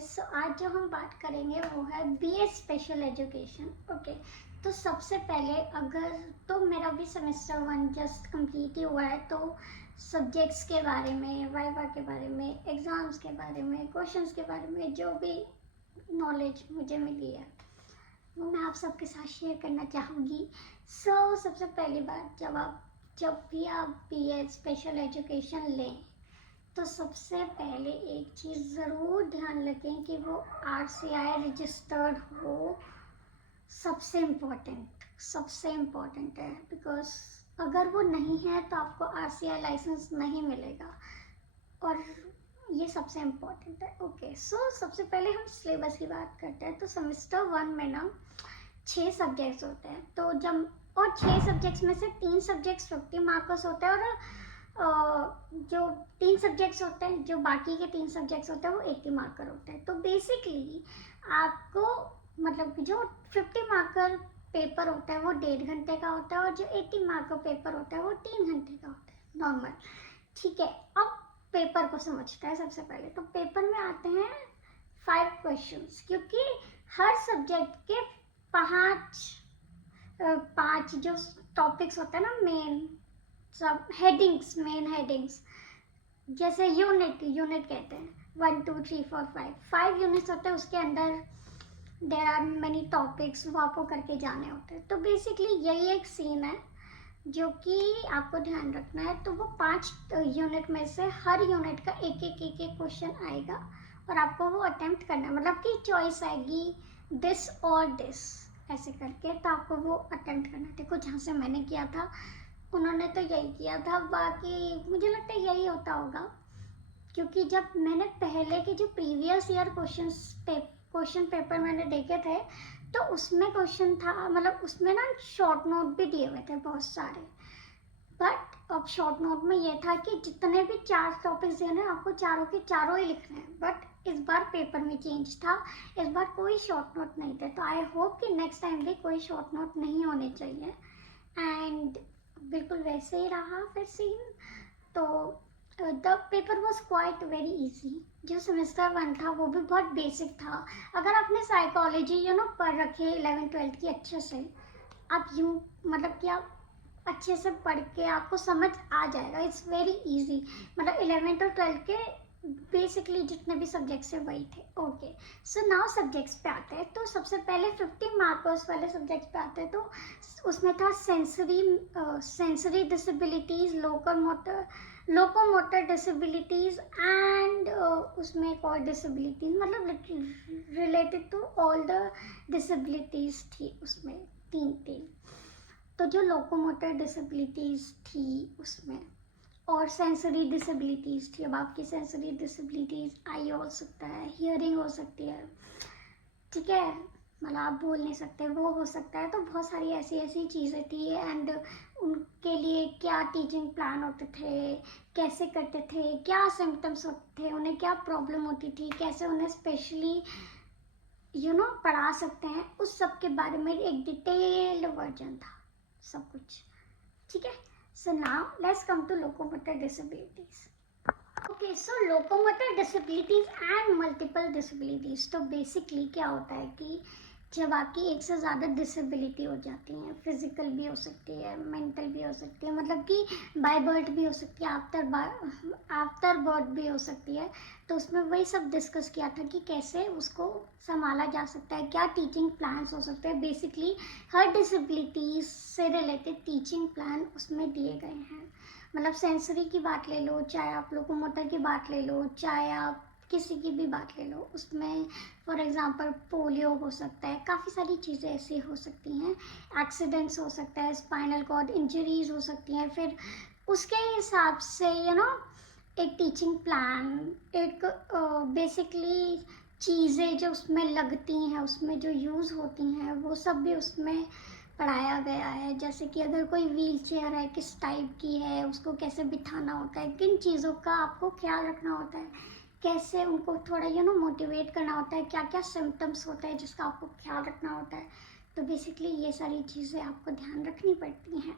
सो आज जो हम बात करेंगे वो है बीए स्पेशल एजुकेशन। ओके, तो सबसे पहले अगर तो मेरा भी सेमेस्टर 1 जस्ट कंप्लीट ही हुआ है, तो सब्जेक्ट्स के बारे में, वाइवा के बारे में, एग्ज़ाम्स के बारे में, क्वेश्चंस के बारे में जो भी नॉलेज मुझे मिली है वो मैं आप सबके साथ शेयर करना चाहूँगी। सबसे पहली बात, जब भी आप बीए स्पेशल एजुकेशन लें तो सबसे पहले एक चीज़ ज़रूर ध्यान रखें कि वो RCI रजिस्टर्ड हो। सबसे इम्पोर्टेंट है, बिकॉज अगर वो नहीं है तो आपको RCI लाइसेंस नहीं मिलेगा, और ये सबसे इम्पोर्टेंट है। ओके, सबसे पहले हम सिलेबस की बात करते हैं। तो सेमेस्टर 1 में ना 6 सब्जेक्ट्स होते हैं, तो जब और 6 सब्जेक्ट्स में से 3 सब्जेक्ट्स 50 मार्क्स होते हैं, और जो 3 सब्जेक्ट्स होते हैं, जो बाकी के 3 सब्जेक्ट्स होते हैं वो 80 मार्कर होते हैं। तो बेसिकली आपको मतलब जो 50 मार्कर पेपर होता है वो 1.5 घंटे का होता है, और जो 80 मार्कर पेपर होता है वो 3 घंटे का होता है नॉर्मल। ठीक है, अब पेपर को समझते हैं। सबसे पहले तो पेपर में आते हैं 5 क्वेश्चंस, क्योंकि हर सब्जेक्ट के 5 जो टॉपिक्स होते हैं ना, मेन हेडिंग्स, जैसे यूनिट कहते हैं 1 2 3 4 5 यूनिट्स होते हैं। उसके अंदर देयर आर मेनी टॉपिक्स, वो आपको करके जाने होते हैं। तो बेसिकली यही एक सीन है जो कि आपको ध्यान रखना है। तो वो 5 यूनिट में से हर यूनिट का एक क्वेश्चन आएगा, और आपको वो अटेम्प्ट करना है। मतलब कि चॉइस आएगी दिस और दिस ऐसे करके, तो आपको वो अटेम्प्ट करना है। देखो, जहाँ से मैंने किया था उन्होंने तो यही किया था, बाकी मुझे लगता है यही होता होगा, क्योंकि जब मैंने पहले के जो प्रीवियस ईयर क्वेश्चन पेपर मैंने देखे थे, तो उसमें क्वेश्चन था, मतलब उसमें ना शॉर्ट नोट भी दिए हुए थे बहुत सारे। बट अब शॉर्ट नोट में ये था कि जितने भी 4 टॉपिक्स दिए ना, आपको चारों के चारों ही लिखने हैं। बट इस बार पेपर में चेंज था, इस बार कोई शॉर्ट नोट नहीं थे। तो आई होप कि नेक्स्ट टाइम भी कोई शॉर्ट नोट नहीं होने चाहिए। एंड बिल्कुल वैसे ही रहा फिर सीन। तो the paper was quite very easy. जो सेमेस्टर 1 था वो भी बहुत बेसिक था। अगर आपने साइकोलॉजी पढ़ रखी है 11th-12th की अच्छे से, आप यूँ मतलब कि आप अच्छे से पढ़ के आपको समझ आ जाएगा। It's very easy. मतलब 11th और 12th के बेसिकली जितने भी सब्जेक्ट्स है वही थे। ओके, सो नाउ सब्जेक्ट्स पे आते हैं। तो सबसे पहले 50 मार्क्स वाले सब्जेक्ट्स पे आते हैं। तो उसमें था sensory disabilities, locomotor disabilities, and उसमें एक और डिसेबिलिटीज, मतलब related to all the disabilities थी उसमें 3 तो जो लोकोमोटर डिसेबिलिटीज थी उसमें, और सेंसरी डिसेबिलिटीज़ थी। अब आपकी सेंसरी डिसेबिलिटीज़ आई हो सकता है, हियरिंग हो सकती है, ठीक है, मतलब आप बोल नहीं सकते, वो हो सकता है। तो बहुत सारी ऐसी चीज़ें थी। एंड उनके लिए क्या टीचिंग प्लान होते थे, कैसे करते थे, क्या सिम्टम्स होते थे, उन्हें क्या प्रॉब्लम होती थी, कैसे उन्हें स्पेशली पढ़ा सकते हैं, उस सब के बारे में एक डिटेल्ड वर्जन था सब कुछ। ठीक है, so now let's come to locomotor disabilities. Okay, so locomotor disabilities and multiple disabilities. तो basically क्या होता है कि जब आपकी एक से ज़्यादा डिसेबिलिटी हो जाती है, फिजिकल भी हो सकती है, मेंटल भी हो सकती है, मतलब कि बाय बर्थ भी हो सकती है, आफ्टर बर्थ भी हो सकती है। तो उसमें वही सब डिस्कस किया था कि कैसे उसको संभाला जा सकता है, क्या टीचिंग प्लान्स हो सकते हैं। बेसिकली हर डिसेबिलिटीज से रिलेटेड टीचिंग प्लान उसमें दिए गए हैं। मतलब सेंसरी की बात ले लो, चाहे आप लोकोमोटर की बात ले लो, चाहे आप किसी की भी बात ले लो, उसमें फॉर एग्जांपल पोलियो हो सकता है, काफ़ी सारी चीज़ें ऐसी हो सकती हैं, एक्सीडेंट्स हो सकता है, स्पाइनल कॉर्ड इंजरीज हो सकती हैं। फिर उसके हिसाब से एक टीचिंग प्लान, एक बेसिकली चीज़ें जो उसमें लगती हैं, उसमें जो यूज़ होती हैं, वो सब भी उसमें पढ़ाया गया है। जैसे कि अगर कोई व्हील चेयर है, किस टाइप की है, उसको कैसे बिठाना होता है, किन चीज़ों का आपको ख्याल रखना होता है, कैसे उनको थोड़ा मोटिवेट करना होता है, क्या क्या सिम्टम्स होता है जिसका आपको ख्याल रखना होता है। तो बेसिकली ये सारी चीज़ें आपको ध्यान रखनी पड़ती हैं।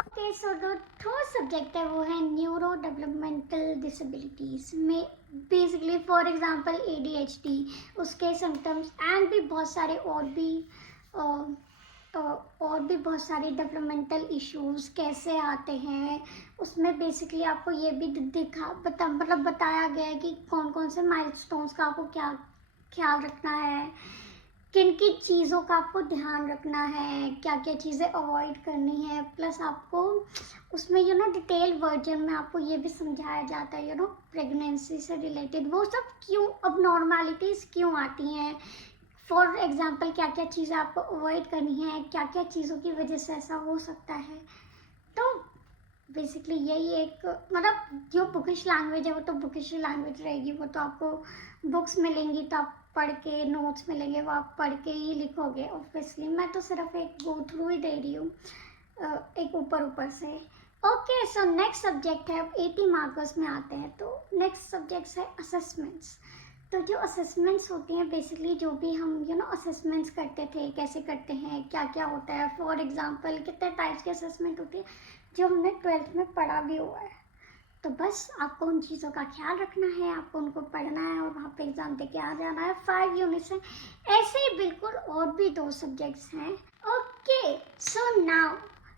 ओके, सो जो थर्ड सब्जेक्ट है वो है न्यूरो डेवलपमेंटल डिसेबिलिटीज में बेसिकली फॉर एग्जांपल ADHD, उसके सिम्टम्स एंड भी बहुत सारे और भी बहुत सारे डेवलपमेंटल इश्यूज कैसे आते हैं। उसमें बेसिकली आपको ये भी बताया गया है कि कौन कौन से माइलस्टोन्स का आपको क्या ख्याल रखना है, किन किन चीज़ों का आपको ध्यान रखना है, क्या क्या चीज़ें अवॉइड करनी है। प्लस आपको उसमें डिटेल वर्जन में आपको ये भी समझाया जाता है प्रेगनेंसी से रिलेटेड वो सब क्यों अब नॉर्मलिटीज़ क्यों आती हैं, फॉर एग्जांपल क्या क्या चीज़ें आपको अवॉइड करनी है, क्या क्या चीज़ों की वजह से ऐसा हो सकता है। तो बेसिकली यही एक जो बुकिश लैंग्वेज है वो तो बुकिश लैंग्वेज रहेगी, वो तो आपको बुक्स मिलेंगी तो आप पढ़ के, नोट्स मिलेंगे वो आप पढ़ के ही लिखोगे ऑब्वियसली। मैं तो सिर्फ एक गो थ्रू ही दे रही हूँ, एक ऊपर से। ओके, सो नेक्स्ट सब्जेक्ट है, 80 मार्कर्स में आते हैं। तो नेक्स्ट सब्जेक्ट्स है असेसमेंट्स। तो जो असेसमेंट्स होती हैं बेसिकली जो भी हम असेसमेंट्स करते थे, कैसे करते हैं, क्या क्या होता है, फॉर एग्जांपल कितने टाइप्स के असेसमेंट होती है जो हमने 12th में पढ़ा भी हुआ है। तो बस आपको उन चीज़ों का ख्याल रखना है, आपको उनको पढ़ना है और वहाँ पे एग्ज़ाम दे के आ जाना है। 5 यूनिट्स हैं, ऐसे ही बिल्कुल और भी 2 सब्जेक्ट्स हैं। Okay, so now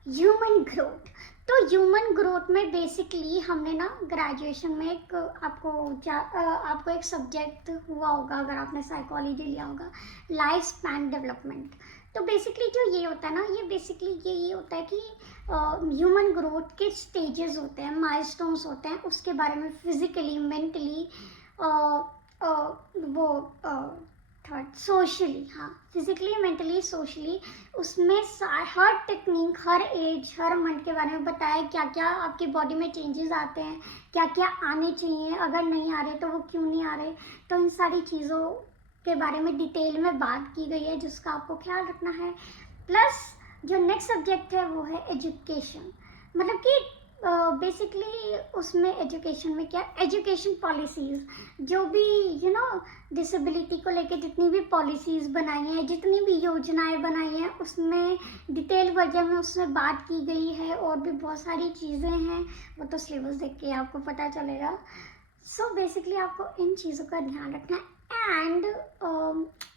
human growth. तो ह्यूमन ग्रोथ में बेसिकली हमने ना ग्रेजुएशन में एक आपको एक सब्जेक्ट हुआ होगा, अगर आपने साइकोलॉजी लिया होगा, लाइफ स्पैन डेवलपमेंट। तो बेसिकली जो ये होता है ना, ये बेसिकली ये होता है कि ह्यूमन ग्रोथ के स्टेजेस होते हैं, माइलस्टोन्स होते हैं, उसके बारे में फिजिकली, मेंटली, वो थर्ड सोशली, हाँ फिजिकली, मेंटली, सोशली, उसमें हर टेक्निक, हर एज, हर मंथ के बारे में बताया क्या क्या आपकी बॉडी में चेंजेस आते हैं, क्या क्या आने चाहिए, अगर नहीं आ रहे तो वो क्यों नहीं आ रहे। तो इन सारी चीज़ों के बारे में डिटेल में बात की गई है जिसका आपको ख्याल रखना है। प्लस जो नेक्स्ट सब्जेक्ट है वो है एजुकेशन। मतलब कि बेसिकली उसमें एजुकेशन में क्या, एजुकेशन पॉलिसीज़, जो भी डिसेबिलिटी को लेके जितनी भी पॉलिसीज़ बनाई हैं, जितनी भी योजनाएं बनाई हैं, उसमें डिटेल वर्जन में उसमें बात की गई है। और भी बहुत सारी चीज़ें हैं, वो तो सिलेबस देख के आपको पता चलेगा। सो बेसिकली आपको इन चीज़ों का ध्यान रखना है। एंड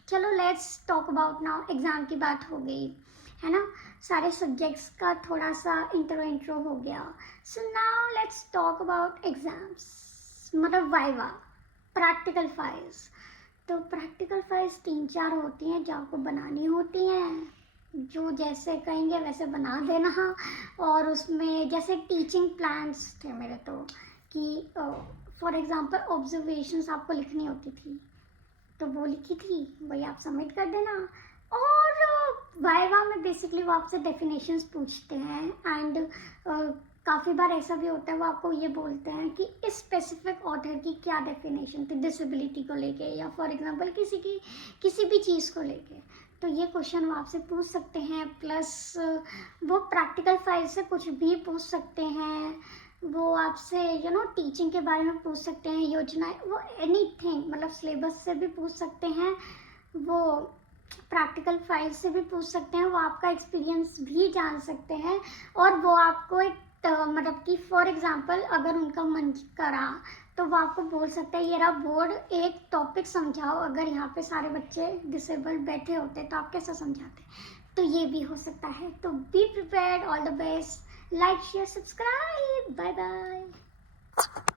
चलो let's talk about now, exam की बात हो गई है ना, सारे सब्जेक्ट्स का थोड़ा सा इंट्रो हो गया। So now let's talk about exams, मतलब वाइवा, प्रैक्टिकल फाइल्स। तो प्रैक्टिकल फाइल्स 3-4 होती हैं जो आपको बनानी होती हैं, जो जैसे कहेंगे वैसे बना देना। और उसमें जैसे टीचिंग प्लान्स थे मेरे तो, कि फॉर एग्जांपल ऑब्जर्वेशंस आपको लिखनी होती थी, तो वो लिखी थी, वही आप सबमिट कर देना। और वाइवा में बेसिकली वो आपसे डेफिनेशंस पूछते हैं। एंड काफ़ी बार ऐसा भी होता है, वो आपको ये बोलते हैं कि इस स्पेसिफिक ऑथर की क्या डेफिनेशन थी डिसेबिलिटी को लेके, या फॉर एग्जांपल किसी भी चीज़ को लेके। तो ये क्वेश्चन वो आपसे पूछ सकते हैं। प्लस वो प्रैक्टिकल फाइल से कुछ भी पूछ सकते हैं, वो आपसे टीचिंग के बारे में पूछ सकते हैं, योजनाएं, वो एनीथिंग, मतलब सिलेबस से भी पूछ सकते हैं, वो प्रैक्टिकल फाइल से भी पूछ सकते हैं, वो आपका एक्सपीरियंस भी जान सकते हैं। और वो आपको एक मतलब कि फॉर एग्जांपल अगर उनका मन करा तो वो आपको बोल सकते हैं ये रहा बोर्ड, एक टॉपिक समझाओ, अगर यहाँ पे सारे बच्चे डिसेबल्ड बैठे होते तो आप कैसे समझाते। तो ये भी हो सकता है। तो be prepared, all the best, like share subscribe, bye bye.